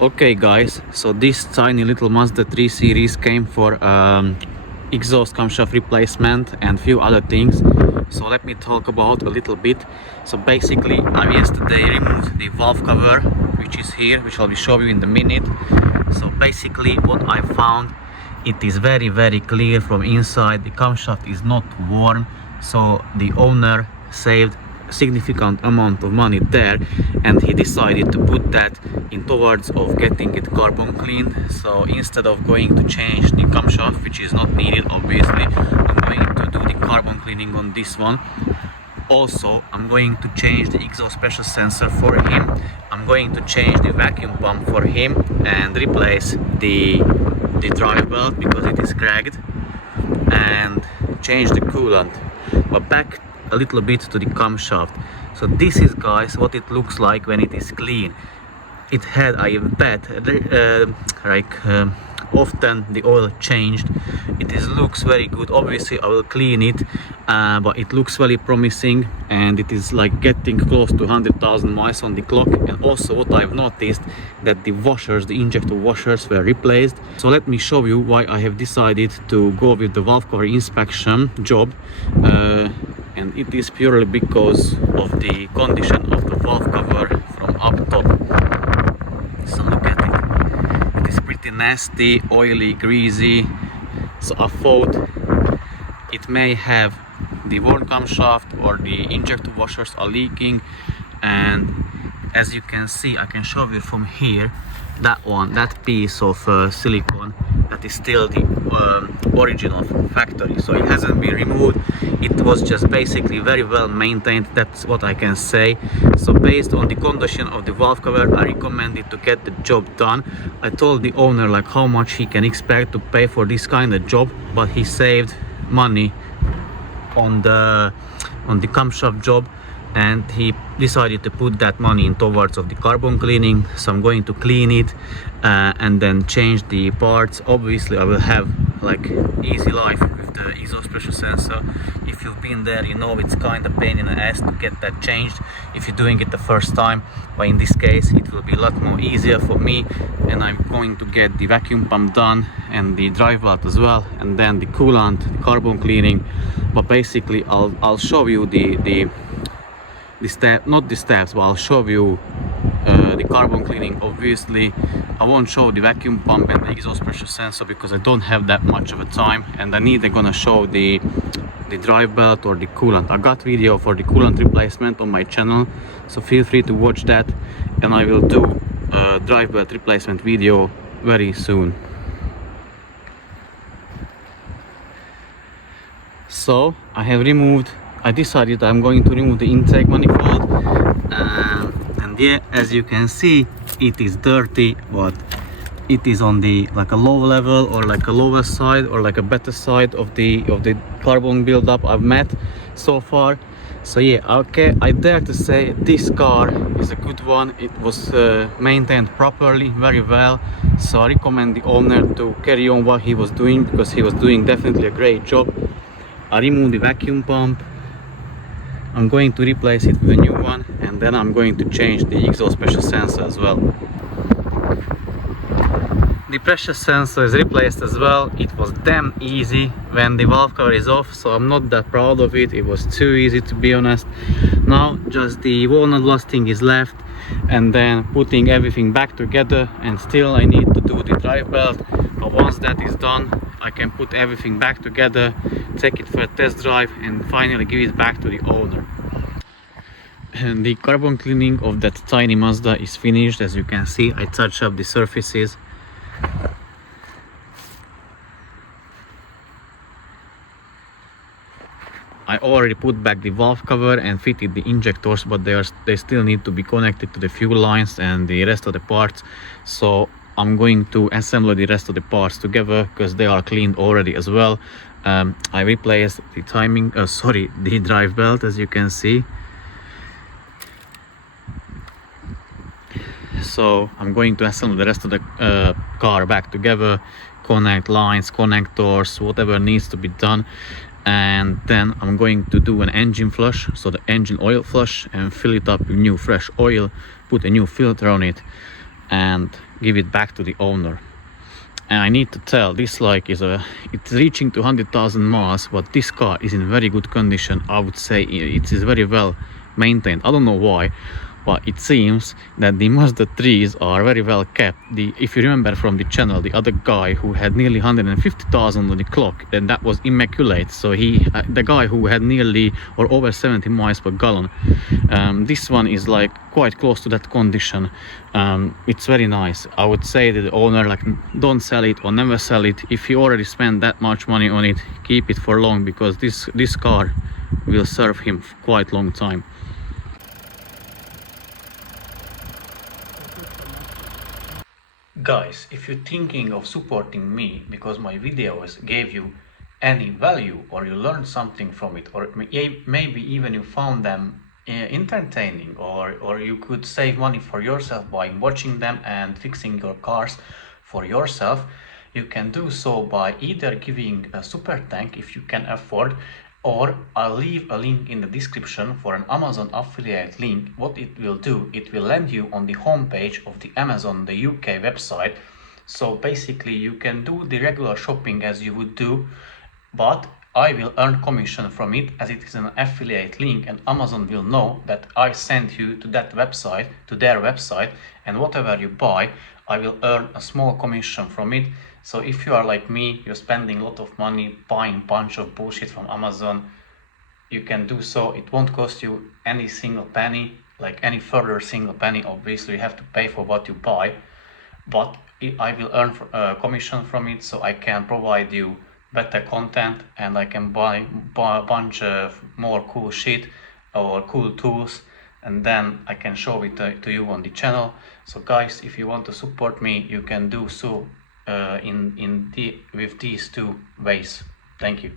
Okay guys, so this tiny little Mazda 3 series came for exhaust camshaft replacement and few other things. So let me talk about a little bit. So basically I yesterday removed the valve cover, which is here, which I will show you in a minute. So basically what I found, it is very clear from inside. The camshaft is not worn, so the owner saved significant amount of money there, and he decided to put that in towards of getting it carbon cleaned. So instead of going to change the camshaft, which is not needed obviously, I'm going to do the carbon cleaning on this one. Also, I'm going to change the exhaust pressure sensor for him. I'm going to change the vacuum pump for him and replace the drive belt because it is cracked, and change the coolant. But back a little bit to the camshaft. So this is, guys, what it looks like when it is clean. It had, I bet, often the oil changed. Looks very good. Obviously I will clean it, but it looks very promising, and it is like getting close to 100,000 miles on the clock. And also what I've noticed, that the washers, the injector washers, were replaced. So let me show you why I have decided to go with the valve cover inspection job, and it is purely because of the condition of the valve cover from up top. So look at it. It is pretty nasty, oily, greasy. So I thought it may have the worn camshaft or the injector washers are leaking. And as you can see, I can show you from here, that piece of silicone, that is still the original from factory. So it hasn't been removed. It was just basically very well maintained. That's what I can say. So based on the condition of the valve cover, I recommended to get the job done. I told the owner like how much he can expect to pay for this kind of job, but he saved money on the camshaft job, and he decided to put that money in towards of the carbon cleaning. So I'm going to clean it and then change the parts. Obviously I will have like easy life with the exhaust pressure sensor. If you've been there, you know it's kind of pain in the ass to get that changed if you're doing it the first time, but in this case it will be a lot more easier for me. And I'm going to get the vacuum pump done and the drive belt as well, and then the coolant, the carbon cleaning. But basically I'll show you the step, not the steps, but I'll show you the carbon cleaning. Obviously I won't show the vacuum pump and the exhaust pressure sensor because I don't have that much of a time, and I neither gonna show the drive belt or the coolant. I got video for the coolant replacement on my channel, so feel free to watch that, and I will do a drive belt replacement video very soon. So I decided I'm going to remove the intake manifold, and yeah, as you can see, it is dirty, but it is on the like a low level, or like a lower side, or like a better side of the carbon buildup I've met so far. So yeah, okay, I dare to say this car is a good one. It was maintained properly, very well. So I recommend the owner to carry on what he was doing, because he was doing definitely a great job. I removed the vacuum pump. I'm going to replace it with a new one, and then I'm going to change the exhaust pressure sensor as well. The pressure sensor is replaced as well. It was damn easy when the valve cover is off, so I'm not that proud of it. It was too easy, to be honest. Now just the walnut blasting is left, and then putting everything back together, and still I need to do the drive belt. But once that is done, I can put everything back together, take it for a test drive, and finally give it back to the owner. And the carbon cleaning of that tiny Mazda is finished. As you can see, I touched up the surfaces. I already put back the valve cover and fitted the injectors, but they still need to be connected to the fuel lines and the rest of the parts. So I'm going to assemble the rest of the parts together because they are cleaned already as well. I replaced the the drive belt, as you can see. So I'm going to assemble the rest of the car back together, connect lines, connectors, whatever needs to be done. And then I'm going to do an engine flush, so the engine oil flush, and fill it up with new fresh oil, put a new filter on it, and give it back to the owner. And I need to tell, this it's reaching to 100,000 miles, but this car is in very good condition. I would say it is very well maintained. I don't know why, but it seems that the Mazda 3s are very well kept. If you remember from the channel, the other guy who had nearly 150,000 on the clock, then that was immaculate. So the guy who had nearly or over 70 miles per gallon, this one is like quite close to that condition. It's very nice. I would say that the owner, like, don't sell it or never sell it. If you already spent that much money on it, keep it for long, because this car will serve him for quite long time. Guys, if you're thinking of supporting me because my videos gave you any value, or you learned something from it, or maybe even you found them entertaining, or you could save money for yourself by watching them and fixing your cars for yourself, you can do so by either giving a super thank if you can afford, or I'll leave a link in the description for an Amazon affiliate link. What it will do, it will land you on the homepage of the Amazon, the UK website. So basically you can do the regular shopping as you would do, but I will earn commission from it as it is an affiliate link, and Amazon will know that I sent you to that website, to their website, and whatever you buy, I will earn a small commission from it. So if you are like me, you're spending a lot of money buying a bunch of bullshit from Amazon, you can do so. It won't cost you any single penny, like any further single penny. Obviously you have to pay for what you buy, but I will earn commission from it, so I can provide you better content, and I can buy a bunch of more cool shit or cool tools, and then I can show it to you on the channel. So guys, if you want to support me, you can do so with these two ways. Thank you.